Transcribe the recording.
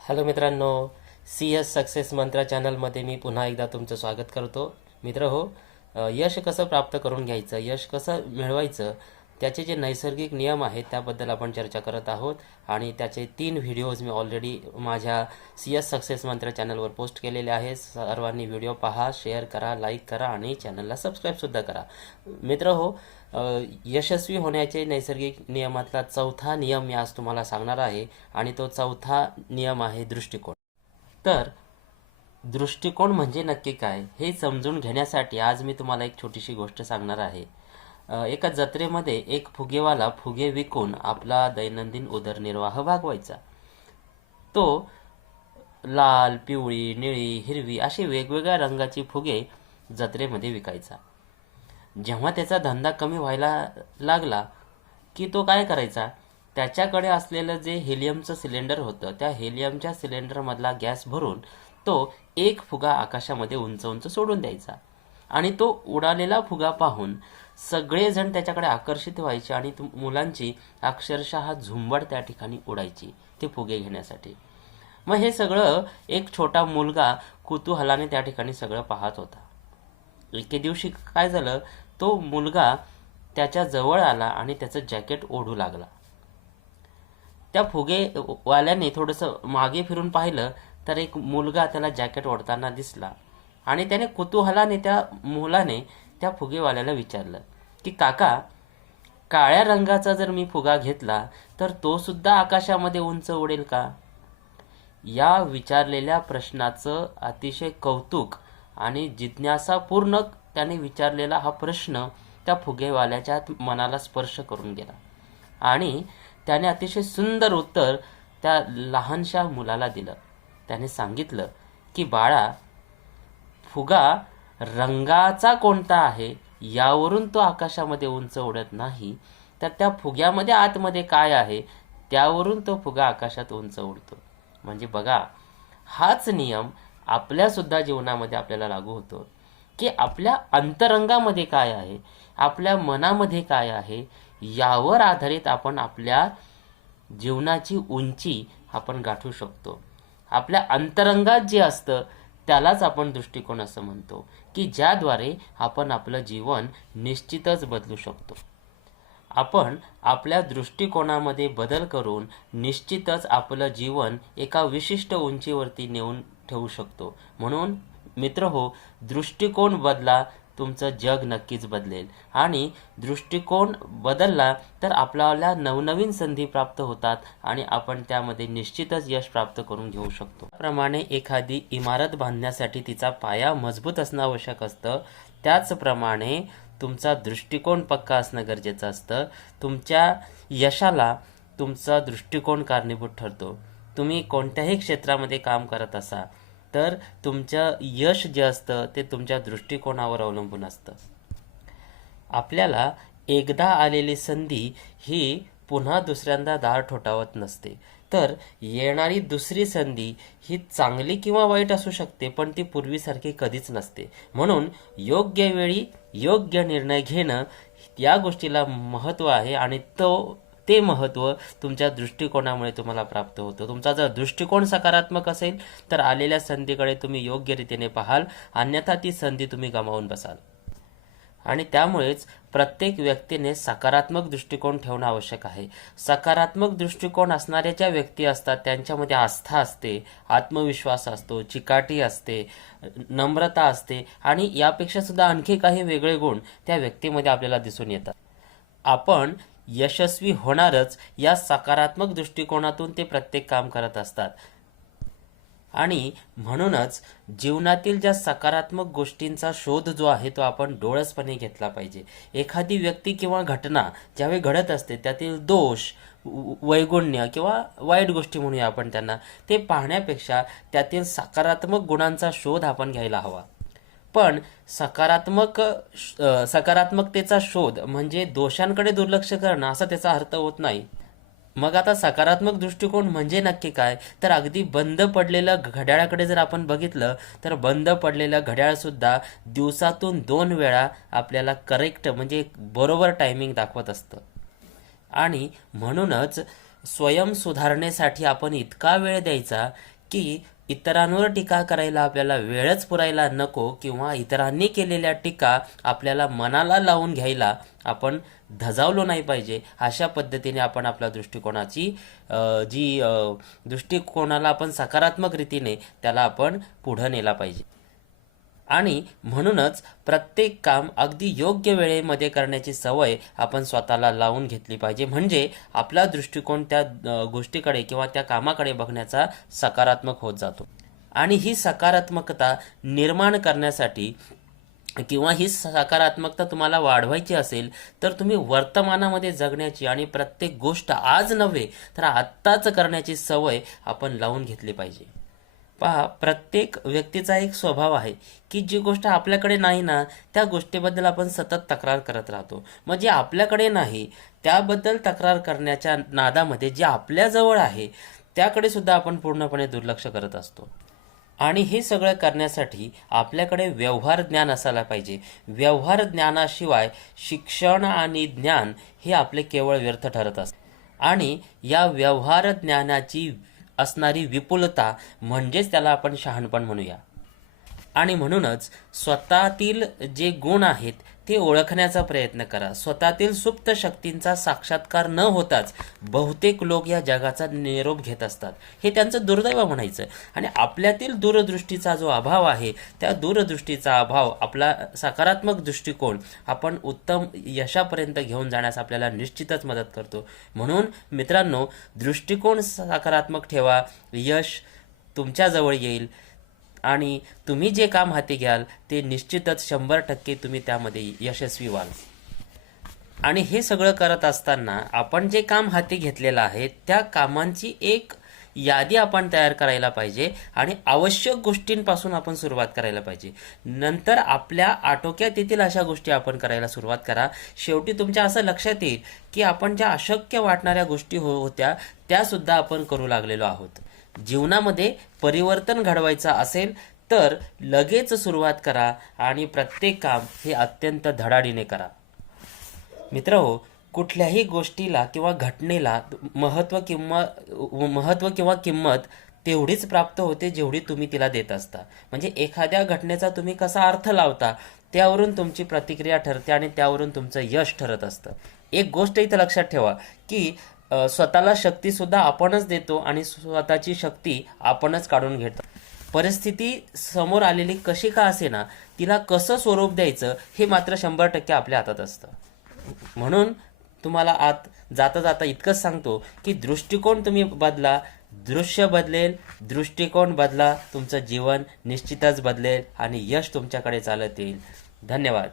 Hello मित्रांनो C S success मंत्रा चॅनलमध्ये मी पुन्हा एकदा तुमचं स्वागत करतो. मित्र हो यश कसं प्राप्त करून घ्यायचं यश कसं मिळवायचं त्याचे जे नैसर्गिक नियम आहेत त्याबद्दल आपण चर्चा करत आहोत आणि त्याचे तीन व्हिडिओज मी ऑलरेडी माझ्या सी एस सक्सेस मंत्र चॅनलवर पोस्ट केलेले आहेत. सर्वांनी व्हिडिओ पहा शेअर करा लाईक करा आणि चॅनलला सबस्क्राईबसुद्धा करा. मित्र हो यशस्वी होण्याचे नैसर्गिक नियमातला चौथा नियम मी आज तुम्हाला सांगणार आहे आणि तो चौथा नियम आहे दृष्टिकोन. तर दृष्टिकोन म्हणजे नक्की काय हे समजून घेण्यासाठी आज मी तुम्हाला एक छोटीशी गोष्ट सांगणार आहे. एका जत्रेमध्ये एक फुगेवाला फुगे विकून आपला दैनंदिन उदरनिर्वाह भागवायचा. तो लाल पिवळी निळी हिरवी अशी वेगवेगळ्या रंगाची फुगे जत्रेमध्ये विकायचा. जेव्हा त्याचा धंदा कमी व्हायला लागला की तो काय करायचा? त्याच्याकडे असलेलं जे हेलियमचं सिलेंडर होतं त्या हेलियमच्या सिलेंडरमधला गॅस भरून तो एक फुगा आकाशामध्ये उंच उंच सोडून द्यायचा. आणि तो उडालेला फुगा पाहून सगळेजण त्याच्याकडे आकर्षित व्हायचे आणि मुलांची अक्षरशः झुंबड त्या ठिकाणी उडायची ते फुगे घेण्यासाठी. मग हे सगळं एक छोटा मुलगा कुतूहलाने त्या ठिकाणी सगळं पाहत होता. एके दिवशी काय झालं? तो मुलगा त्याच्याजवळ आला आणि त्याचं जॅकेट ओढू लागला. त्या फुगेवाल्याने थोडंसं मागे फिरून पाहिलं तर एक मुलगा त्याला जॅकेट ओढताना दिसला आणि त्याने कुतूहलाने त्या मुलाने त्या फुगेवाल्याला विचारलं की काका काळ्या रंगाचा जर मी फुगा घेतला तर तो सुद्धा आकाशामध्ये उंच उडेल का? या विचारलेल्या प्रश्नाचं अतिशय कौतुक आणि जिज्ञासापूर्ण त्याने विचारलेला हा प्रश्न त्या फुगेवाल्याच्या मनाला स्पर्श करून गेला. आणि त्याने अतिशय सुंदर उत्तर त्या लहानशा मुलाला दिलं. त्याने सांगितलं की बाळा फुगा रंगाचा कोणता आहे? यावरून तो आकाशामध्ये उंच उडत नाही. तर त्या फुग्यामध्ये आतमध्ये काय आहे? त्यावरून तो फुगा आकाशात उंच उडतो. म्हणजे बघा हाच नियम आपल्यासुद्धा जीवनामध्ये आपल्याला लागू होतो. की आपल्या अंतरंगामध्ये काय आहे? आपल्या मनामध्ये काय आहे? यावर आधारित आपण आपल्या जीवनाची उंची आपण गाठू शकतो. आपल्या अंतरंगात जे असतं त्यालाच आपण दृष्टिकोन असं म्हणतो की ज्याद्वारे आपण आपलं जीवन निश्चितच बदलू शकतो. आपण आपल्या दृष्टिकोनामध्ये बदल करून निश्चितच आपलं जीवन एका विशिष्ट उंचीवरती नेऊन ठेवू शकतो. म्हणून मित्र हो दृष्टिकोन बदला तुमचं जग नक्कीच बदलेल. आणि दृष्टिकोन बदलला तर आपल्याला नवनवीन संधी प्राप्त होतात आणि आपण त्यामध्ये निश्चितच यश प्राप्त करून घेऊ शकतो. त्याप्रमाणे एखादी इमारत बांधण्यासाठी तिचा पाया मजबूत असणं आवश्यक असतं. त्याचप्रमाणे तुमचा दृष्टिकोन पक्का असणं गरजेचं असतं. तुमच्या यशाला तुमचा दृष्टिकोन कारणीभूत ठरतो. तुम्ही कोणत्याही क्षेत्रामध्ये काम करत असा तर तुमचं यश जे असतं ते तुमच्या दृष्टिकोनावर अवलंबून असतं. आपल्याला एकदा आलेली संधी ही पुन्हा दुसऱ्यांदा दार ठोठावत नसते. तर येणारी दुसरी संधी ही चांगली किंवा वाईट असू शकते पण ती पूर्वीसारखी कधीच नसते. म्हणून योग्य वेळी योग्य निर्णय घेणं या गोष्टीला महत्त्व आहे आणि तो ते महत्त्व तुमच्या दृष्टिकोनामुळे तुम्हाला प्राप्त होतं. तुमचा जर दृष्टिकोन सकारात्मक असेल तर आलेल्या संधीकडे तुम्ही योग्य रीतीने पाहाल अन्यथा ती संधी तुम्ही गमावून बसाल. आणि त्यामुळेच प्रत्येक व्यक्तीने सकारात्मक दृष्टिकोन ठेवणं आवश्यक आहे. सकारात्मक दृष्टिकोन असणाऱ्या ज्या व्यक्ती असतात त्यांच्यामध्ये आस्था असते आत्मविश्वास असतो चिकाटी असते नम्रता असते आणि यापेक्षा सुद्धा आणखी काही वेगळे गुण त्या व्यक्तीमध्ये आपल्याला दिसून येतात. आपण यशस्वी होणारच या सकारात्मक दृष्टिकोनातून ते प्रत्येक काम करत असतात. आणि म्हणूनच जीवनातील ज्या सकारात्मक गोष्टींचा शोध जो आहे तो आपण डोळसपणे घेतला पाहिजे. एखादी व्यक्ती किंवा घटना ज्यावेळी घडत असते त्यातील दोष वैगुण्य किंवा वाईट गोष्टी म्हणूया आपण त्यांना ते पाहण्यापेक्षा त्यातील सकारात्मक गुणांचा शोध आपण घ्यायला हवा. पण सकारात्मक सकारात्मकतेचा शोध म्हणजे दोषांकडे दुर्लक्ष करणं असा त्याचा अर्थ होत नाही. मग आता सकारात्मक दृष्टिकोन म्हणजे नक्की काय? तर अगदी बंद पडलेलं घड्याळाकडे जर आपण बघितलं तर बंद पडलेलं घड्याळसुद्धा दिवसातून दोन वेळा आपल्याला करेक्ट म्हणजे बरोबर टायमिंग दाखवत असतं. आणि म्हणूनच स्वयं सुधारणेसाठी आपण इतका वेळ द्यायचा की इतरांवर टीका करायला आपल्याला वेळच पुरायला नको किंवा इतरांनी केलेल्या टीका आपल्याला मनाला लावून घ्यायला आपण धजावलो नाही पाहिजे. अशा पद्धतीने आपण आपल्या दृष्टिकोनाची जी दृष्टिकोनाला आपण सकारात्मक रीतीने त्याला आपण पुढं नेला पाहिजे. आणि म्हणूनच प्रत्येक काम अगदी योग्य वेळेमध्ये करण्याची सवय आपण स्वतःला लावून घेतली पाहिजे. म्हणजे आपला दृष्टिकोन त्या गोष्टीकडे किंवा त्या कामाकडे बघण्याचा सकारात्मक होत जातो. आणि ही सकारात्मकता निर्माण करण्यासाठी किंवा ही सकारात्मकता तुम्हाला वाढवायची असेल तर तुम्ही वर्तमानामध्ये जगण्याची आणि प्रत्येक गोष्ट आज नव्हे तर आत्ताच करण्याची सवय आपण लावून घेतली पाहिजे. पहा प्रत्येक व्यक्तीचा एक स्वभाव आहे की जी गोष्ट आपल्याकडे नाही ना त्या गोष्टीबद्दल आपण सतत तक्रार करत राहतो. म्हणजे आपल्याकडे नाही त्याबद्दल तक्रार करण्याच्या नादामध्ये जे आपल्याजवळ आहे त्याकडे सुद्धा आपण पूर्णपणे दुर्लक्ष करत असतो. आणि हे सगळं करण्यासाठी आपल्याकडे व्यवहार ज्ञान असायला पाहिजे. व्यवहार ज्ञानाशिवाय शिक्षण आणि ज्ञान हे आपले केवळ व्यर्थ ठरत असते. आणि या व्यवहार ज्ञानाची असणारी विपुलता म्हणजेच त्याला आपण शहाणपण म्हणूया. आणि म्हणूनच स्वतःतील जे गुण आहेत ते ओळखण्याचा प्रयत्न करा. स्वतःतील सुप्त शक्तींचा साक्षात्कार न होताच बहुतेक लोक या जगाचा निरोप घेत असतात. हे त्यांचं दुर्दैव म्हणायचं. आणि आपल्यातील दूरदृष्टीचा जो अभाव आहे त्या दूरदृष्टीचा अभाव आपला सकारात्मक दृष्टिकोन आपण उत्तम यशापर्यंत घेऊन जाण्यास आपल्याला निश्चितच मदत करतो. म्हणून मित्रांनो दृष्टिकोन सकारात्मक ठेवा. यश तुमच्याजवळ येईल. आणि तुम्ही जे काम हाती घ्याल ते निश्चितच शंभर टक्के तुम्ही त्यामध्ये यशस्वी व्हाल. आणि हे सगळं करत असताना आपण जे काम हाती घेतलेलं आहे त्या कामांची एक यादी आपण तयार करायला पाहिजे आणि आवश्यक गोष्टींपासून आपण सुरुवात करायला पाहिजे. नंतर आपल्या आटोक्यात येतील अशा गोष्टी आपण करायला सुरुवात करा. शेवटी तुमच्या असं लक्षात येईल की आपण ज्या अशक्य वाटणाऱ्या गोष्टी हो होत्या त्यासुद्धा आपण करू लागलेलो आहोत. जीवनामध्ये परिवर्तन घडवायचं असेल तर लगेच सुरुवात करा आणि प्रत्येक काम हे अत्यंत धडाडीने करा. मित्र हो कुठल्याही गोष्टीला किंवा घटनेला महत्त्व किंवा महत्त्व किंवा किंमत तेवढीच प्राप्त होते जेवढी तुम्ही तिला देत असता. म्हणजे एखाद्या घटनेचा तुम्ही कसा अर्थ लावता त्यावरून तुमची प्रतिक्रिया ठरते आणि त्यावरून तुमचं यश ठरत असतं. एक गोष्ट इथं लक्षात ठेवा की स्वतःला शक्तीसुद्धा आपणच देतो आणि स्वतःची शक्ती आपणच काढून घेतो. परिस्थिती समोर आलेली कशी का असे ना तिला कसं स्वरूप द्यायचं हे मात्र शंभर टक्के आपल्या हातात असतं. म्हणून तुम्हाला आत जाता जाता इतकंच सांगतो की दृष्टिकोन तुम्ही बदला दृश्य बदलेल दृष्टिकोन बदला तुमचं जीवन निश्चितच बदलेल आणि यश तुमच्याकडे चालत येईल धन्यवाद.